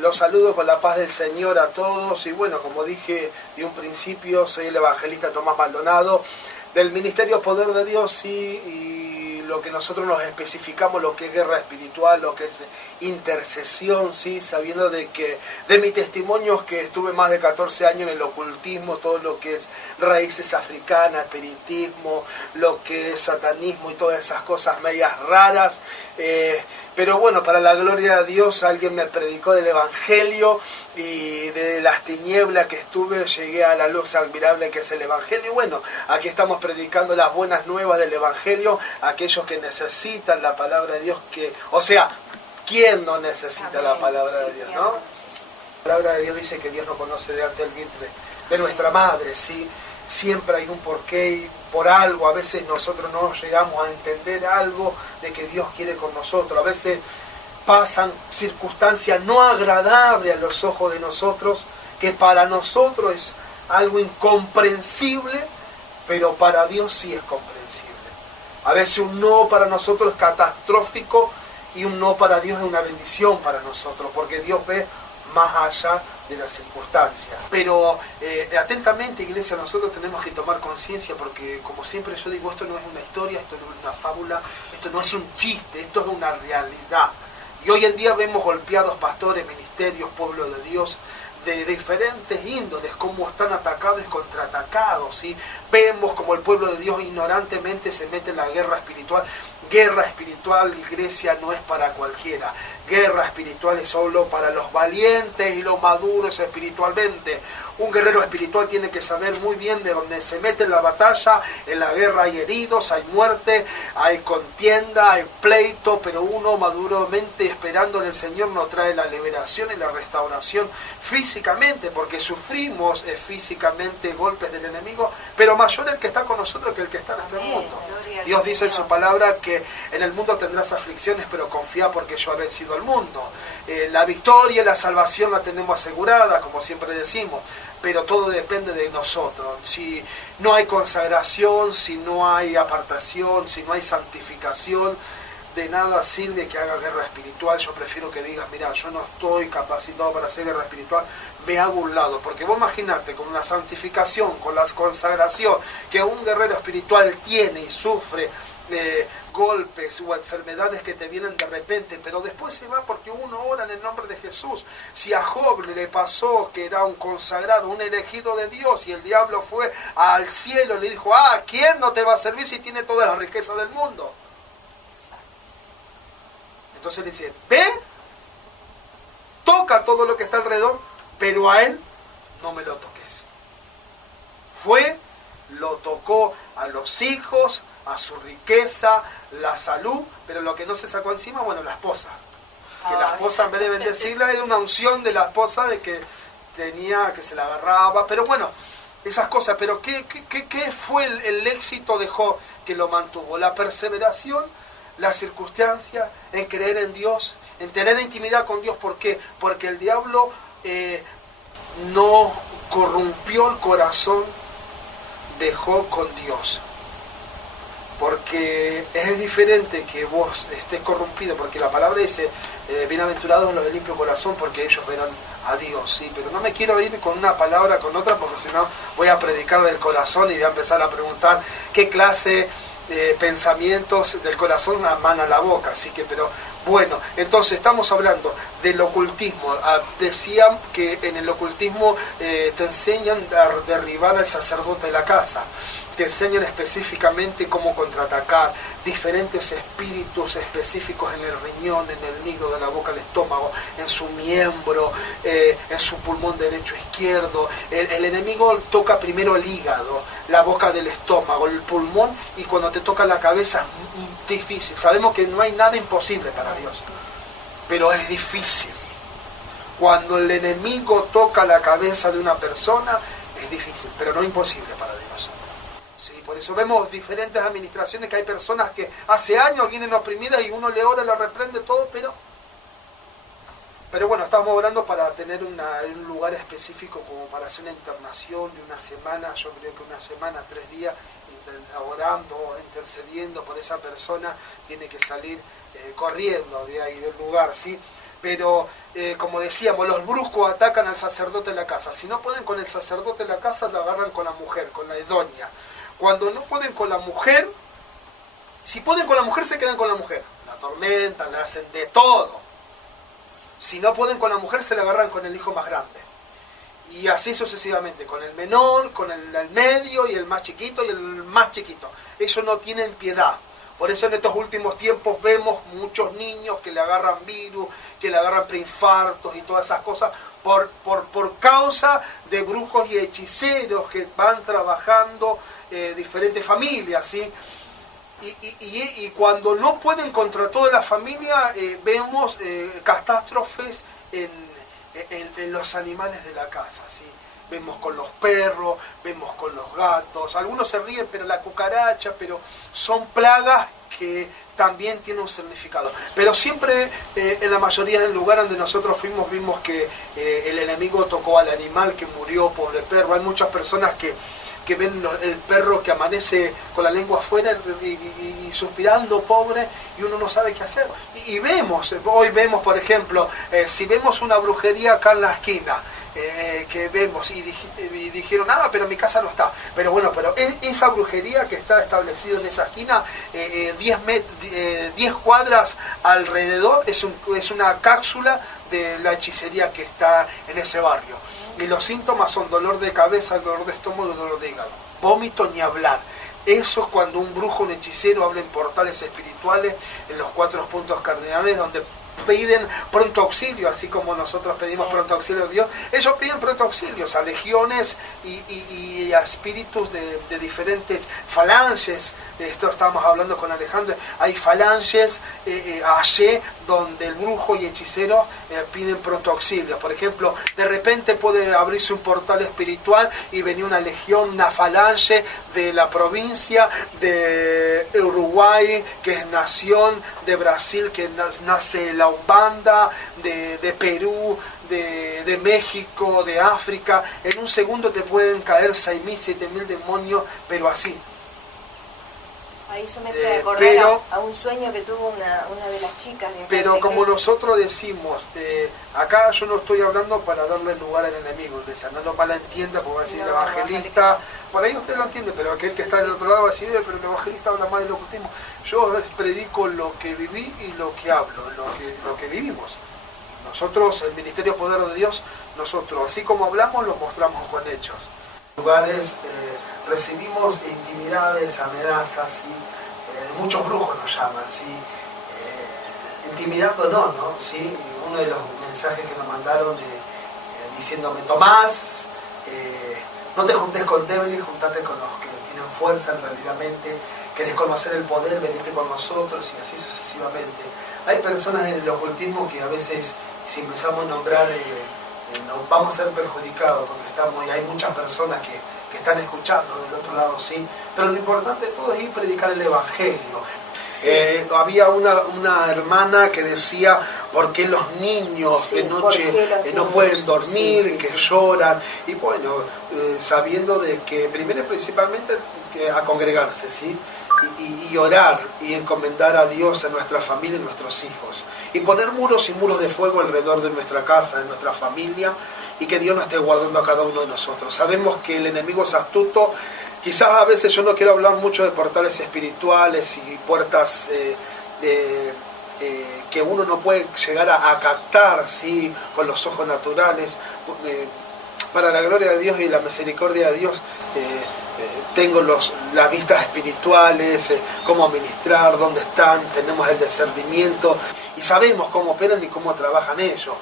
Los saludo con la paz del Señor a todos y bueno, como dije de un principio, soy el evangelista Tomás Maldonado del Ministerio Poder de Dios y lo que nosotros nos especificamos, lo que es guerra espiritual, lo que es intercesión, ¿sí? Sabiendo de que de mi testimonio es que estuve más de 14 años en el ocultismo, todo lo que es raíces africanas, espiritismo, lo que es satanismo y todas esas cosas medias raras. Pero bueno, para la gloria de Dios, alguien me predicó del Evangelio y de las tinieblas que estuve, llegué a la luz admirable que es el Evangelio. Y bueno, aquí estamos predicando las buenas nuevas del Evangelio a aquellos que necesitan la palabra de Dios. ¿Quién no necesita la palabra de Dios, no? La palabra de Dios dice que Dios no conoce de antes el vientre de nuestra madre, ¿sí? Siempre hay un porqué y por algo, a veces nosotros no llegamos a entender algo de que Dios quiere con nosotros, a veces pasan circunstancias no agradables a los ojos de nosotros, que para nosotros es algo incomprensible, pero para Dios sí es comprensible. A veces un no para nosotros es catastrófico y un no para Dios es una bendición para nosotros, porque Dios ve más allá de las circunstancias. Pero atentamente, iglesia, nosotros tenemos que tomar conciencia, porque como siempre yo digo, esto no es una historia, esto no es una fábula, esto no es un chiste, esto es una realidad. Y hoy en día vemos golpeados pastores, ministerios, pueblo de Dios, de diferentes índoles, cómo están atacados y contraatacados, ¿sí? Vemos como el pueblo de Dios ignorantemente se mete en la guerra espiritual. Guerra espiritual, iglesia, no es para cualquiera. Guerra espiritual es solo para los valientes y los maduros espiritualmente. Un guerrero espiritual tiene que saber muy bien de dónde se mete en la batalla. En la guerra hay heridos, hay muerte, hay contienda, hay pleito, pero uno maduramente esperando en el Señor nos trae la liberación y la restauración físicamente, porque sufrimos físicamente golpes del enemigo, pero mayor el que está con nosotros que el que está en este mundo. Dios dice en su palabra que en el mundo tendrás aflicciones, pero confía porque yo he vencido al mundo. La victoria y la salvación la tenemos asegurada, como siempre decimos, pero todo depende de nosotros. Si no hay consagración, si no hay apartación, si no hay santificación, de nada sirve que haga guerra espiritual. Yo prefiero que digas, mira, yo no estoy capacitado para hacer guerra espiritual, me hago un lado, porque vos imaginate con la santificación, con la consagración que un guerrero espiritual tiene y sufre golpes o enfermedades que te vienen de repente, pero después se va porque uno ora en el nombre de Jesús. Si a Job le pasó que era un consagrado, un elegido de Dios, y el diablo fue al cielo y le dijo, ¿quién no te va a servir si tiene toda la riqueza del mundo? Entonces le dice, ve, toca todo lo que está alrededor, pero a él no me lo toques. Fue, lo tocó a los hijos, a su riqueza, la salud, pero lo que no se sacó encima, bueno, la esposa. Que la esposa, en vez de bendecirla, era una unción de la esposa de que tenía, que se la agarraba, pero bueno, esas cosas. Pero ¿qué fue el éxito de Job que lo mantuvo? La perseveración, la circunstancia, en creer en Dios, en tener intimidad con Dios. ¿Por qué? Porque el diablo no corrompió el corazón de Job con Dios. Porque es diferente que vos estés corrompido, porque la palabra dice, bienaventurados los de limpio corazón, porque ellos verán a Dios, ¿sí? Pero no me quiero ir con una palabra con otra, porque si no voy a predicar del corazón y voy a empezar a preguntar qué clase de pensamientos del corazón van a la boca, así que, pero bueno, entonces estamos hablando del ocultismo. Decían que en el ocultismo te enseñan a derribar al sacerdote de la casa, te enseñan específicamente cómo contraatacar diferentes espíritus específicos en el riñón, en el nido de la boca, el estómago, en su miembro, en su pulmón derecho, izquierdo. El enemigo toca primero el hígado, la boca del estómago, el pulmón, y cuando te toca la cabeza es difícil. Sabemos que no hay nada imposible para Dios, pero es difícil. Cuando el enemigo toca la cabeza de una persona es difícil, pero no imposible para Dios. Sí, por eso vemos diferentes administraciones que hay personas que hace años vienen oprimidas y uno le ora, le reprende todo, pero bueno, estamos orando para tener un lugar específico como para hacer una internación de una semana. Yo creo que una semana, 3 días, orando, intercediendo por esa persona, tiene que salir corriendo de ahí del lugar, ¿sí? pero como decíamos, los brujos atacan al sacerdote de la casa. Si no pueden con el sacerdote de la casa, lo agarran con la mujer, con la idónea. Cuando no pueden con la mujer, si pueden con la mujer, se quedan con la mujer. La atormentan, le hacen de todo. Si no pueden con la mujer, se la agarran con el hijo más grande. Y así sucesivamente, con el menor, con el medio, y el más chiquito, y el más chiquito. Ellos no tienen piedad. Por eso en estos últimos tiempos vemos muchos niños que le agarran virus, que le agarran preinfartos y todas esas cosas, por causa de brujos y hechiceros que van trabajando diferentes familias, ¿sí? Y cuando no pueden contra toda la familia, vemos catástrofes en los animales de la casa, ¿sí? Vemos con los perros, vemos con los gatos, algunos se ríen, pero la cucaracha, pero son plagas que también tienen un significado. Pero siempre, en la mayoría del lugar donde nosotros fuimos, vimos que el enemigo tocó al animal que murió por el perro. Hay muchas personas que ven el perro que amanece con la lengua afuera y suspirando, pobre, y uno no sabe qué hacer. Y vemos, hoy vemos, por ejemplo, si vemos una brujería acá en la esquina, que vemos y dijeron, nada, pero mi casa no está. Pero bueno, pero esa brujería que está establecida en esa esquina, 10 cuadras alrededor, es una cápsula de la hechicería que está en ese barrio. Y los síntomas son dolor de cabeza, dolor de estómago, dolor de hígado. Vómito ni hablar. Eso es cuando un brujo, un hechicero habla en portales espirituales, en los 4 puntos cardinales, donde piden pronto auxilio, así como nosotros pedimos pronto auxilio a Dios. Ellos piden pronto auxilio a legiones y a espíritus de diferentes falanges. Esto estábamos hablando con Alejandro. Hay falanges allí donde el brujo y hechicero piden pronto auxilio. Por ejemplo, de repente puede abrirse un portal espiritual y venir una legión, una falange de la provincia de Uruguay, que es nación, de Brasil, que nace la Umbanda, de Perú, de México, de África. En un segundo te pueden caer 6.000, 7.000 demonios, pero así. Ahí yo me hace acordar a un sueño que tuvo una de las chicas. Pero como nosotros decimos, acá yo no estoy hablando para darle lugar al enemigo, no lo malentienda, porque va a decir el evangelista, por ahí usted lo entiende, pero aquel que está del otro lado va a decir, pero el evangelista habla más de lo que usted. Yo predico lo que viví y lo que hablo, lo que vivimos. Nosotros, el Ministerio Poder de Dios, nosotros, así como hablamos, lo mostramos con hechos. Lugares recibimos intimidades, amenazas, ¿sí? Muchos brujos nos llaman, ¿sí? Intimidándonos, ¿no? ¿Sí? Uno de los mensajes que nos mandaron diciéndome, Tomás, no te juntes con débiles, juntate con los que tienen fuerza realmente, querés conocer el poder, venite con nosotros, y así sucesivamente. Hay personas en el ocultismo que a veces, si empezamos a nombrar, nos vamos a ser perjudicados, porque y hay muchas personas que están escuchando del otro lado, ¿sí? Pero lo importante de todo es ir a predicar el evangelio. Sí. Había una hermana que decía, ¿por qué los niños de noche no pueden dormir, que lloran? Y bueno, sabiendo de que primero y principalmente a congregarse, ¿sí? Y orar y encomendar a Dios, a nuestra familia y nuestros hijos. Y poner muros y muros de fuego alrededor de nuestra casa, de nuestra familia, y que Dios nos esté guardando a cada uno de nosotros. Sabemos que el enemigo es astuto. Quizás a veces yo no quiero hablar mucho de portales espirituales y puertas que uno no puede llegar a captar, ¿sí? Con los ojos naturales. Para la gloria de Dios y la misericordia de Dios, tengo las vistas espirituales, cómo ministrar, dónde están, tenemos el discernimiento y sabemos cómo operan y cómo trabajan ellos.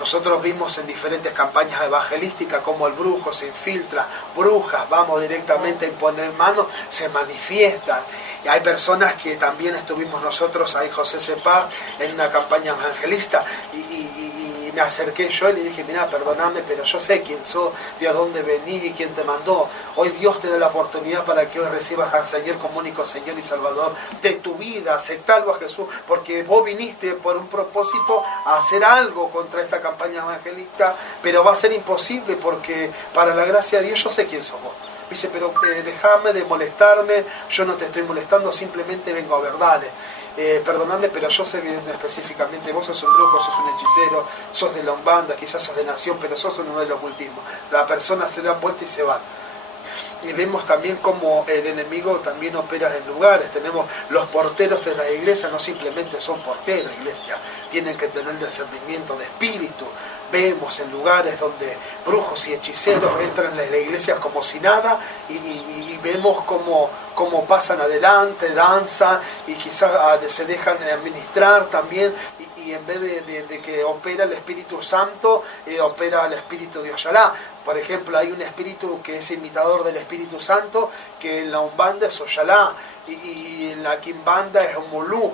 Nosotros vimos en diferentes campañas evangelísticas cómo el brujo se infiltra, brujas, vamos directamente a imponer manos, se manifiestan. Y hay personas que también estuvimos nosotros ahí, José Cepaz, en una campaña evangelista, y me acerqué yo y le dije, mira, perdóname, pero yo sé quién sos, de dónde venís y quién te mandó. Hoy Dios te da la oportunidad para que hoy recibas al Señor como único Señor y Salvador de tu vida. Aceptalo a Jesús, porque vos viniste por un propósito a hacer algo contra esta campaña evangelista, pero va a ser imposible porque para la gracia de Dios yo sé quién sos vos. Dice, pero déjame de molestarme, yo no te estoy molestando, simplemente vengo a ver, dale. perdonadme, pero yo sé bien específicamente, vos sos un brujo, sos un hechicero, sos de la Umbanda, quizás sos de Nación, pero sos uno del ocultismo. La persona se da vuelta y se va. Y vemos también cómo el enemigo también opera en lugares. Tenemos los porteros de la iglesia, no simplemente son porteros de la iglesia, tienen que tener discernimiento de espíritu. Vemos en lugares donde brujos y hechiceros entran en la iglesia como si nada y vemos cómo pasan adelante, danzan y quizás se dejan administrar también y en vez de que opera el Espíritu Santo, opera el Espíritu de Oyalá. Por ejemplo, hay un espíritu que es imitador del Espíritu Santo, que en la Umbanda es Oyalá y en la Quimbanda es Omolú.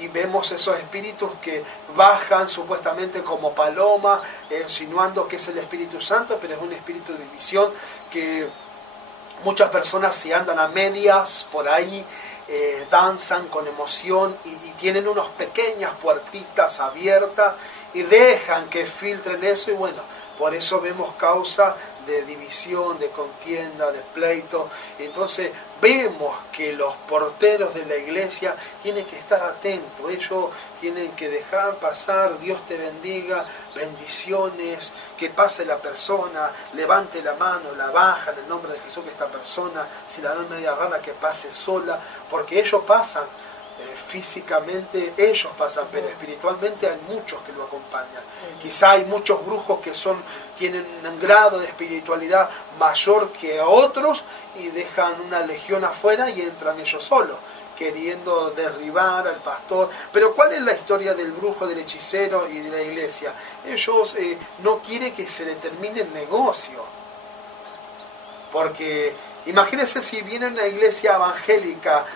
Y vemos esos espíritus que bajan supuestamente como paloma, insinuando que es el Espíritu Santo, pero es un espíritu de división que muchas personas se andan a medias por ahí, danzan con emoción y tienen unas pequeñas puertitas abiertas y dejan que filtren eso y bueno, por eso vemos causa de división, de contienda, de pleito. Entonces vemos que los porteros de la iglesia tienen que estar atentos, ellos tienen que dejar pasar, Dios te bendiga, bendiciones, que pase la persona, levante la mano, la baja en el nombre de Jesús, que esta persona, si la ven media rara, que pase sola, porque ellos pasan. Físicamente ellos pasan, pero espiritualmente hay muchos que lo acompañan. Quizá hay muchos brujos que tienen un grado de espiritualidad mayor que otros y dejan una legión afuera y entran ellos solos, queriendo derribar al pastor. Pero ¿cuál es la historia del brujo, del hechicero y de la iglesia? Ellos no quieren que se le termine el negocio, porque imagínense si viene una iglesia evangélica,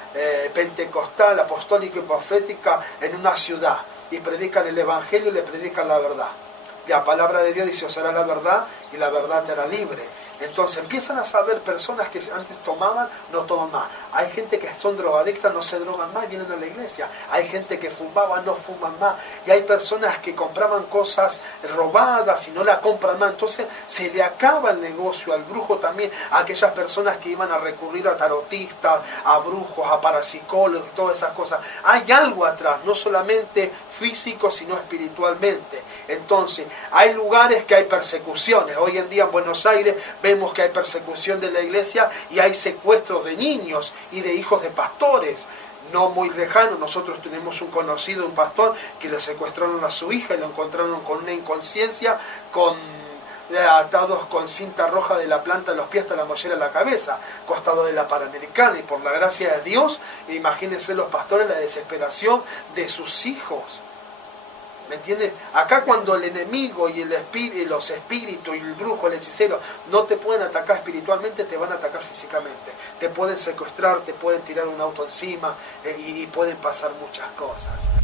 pentecostal, apostólica y profética en una ciudad y predican el evangelio y le predican la verdad. La palabra de Dios dice, os hará la verdad y la verdad te hará libre. Entonces empiezan a saber personas que antes tomaban, no toman más. Hay gente que son drogadictas, no se drogan más y vienen a la iglesia. Hay gente que fumaba, no fuman más. Y hay personas que compraban cosas robadas y no la compran más. Entonces se le acaba el negocio al brujo también. A aquellas personas que iban a recurrir a tarotistas, a brujos, a parapsicólogos y todas esas cosas. Hay algo atrás, no solamente físico, sino espiritualmente. Entonces, hay lugares que hay persecuciones. Hoy en día en Buenos Aires vemos que hay persecución de la iglesia y hay secuestros de niños y de hijos de pastores. No muy lejano, nosotros tenemos un conocido, un pastor, que le secuestraron a su hija y lo encontraron con una inconsciencia, atados con cinta roja de la planta de los pies hasta la mollera de la cabeza, costado de la Panamericana, y por la gracia de Dios, imagínense los pastores, la desesperación de sus hijos. ¿Me entiendes? Acá cuando el enemigo y los espíritus y el brujo, el hechicero, no te pueden atacar espiritualmente, te van a atacar físicamente. Te pueden secuestrar, te pueden tirar un auto encima y pueden pasar muchas cosas.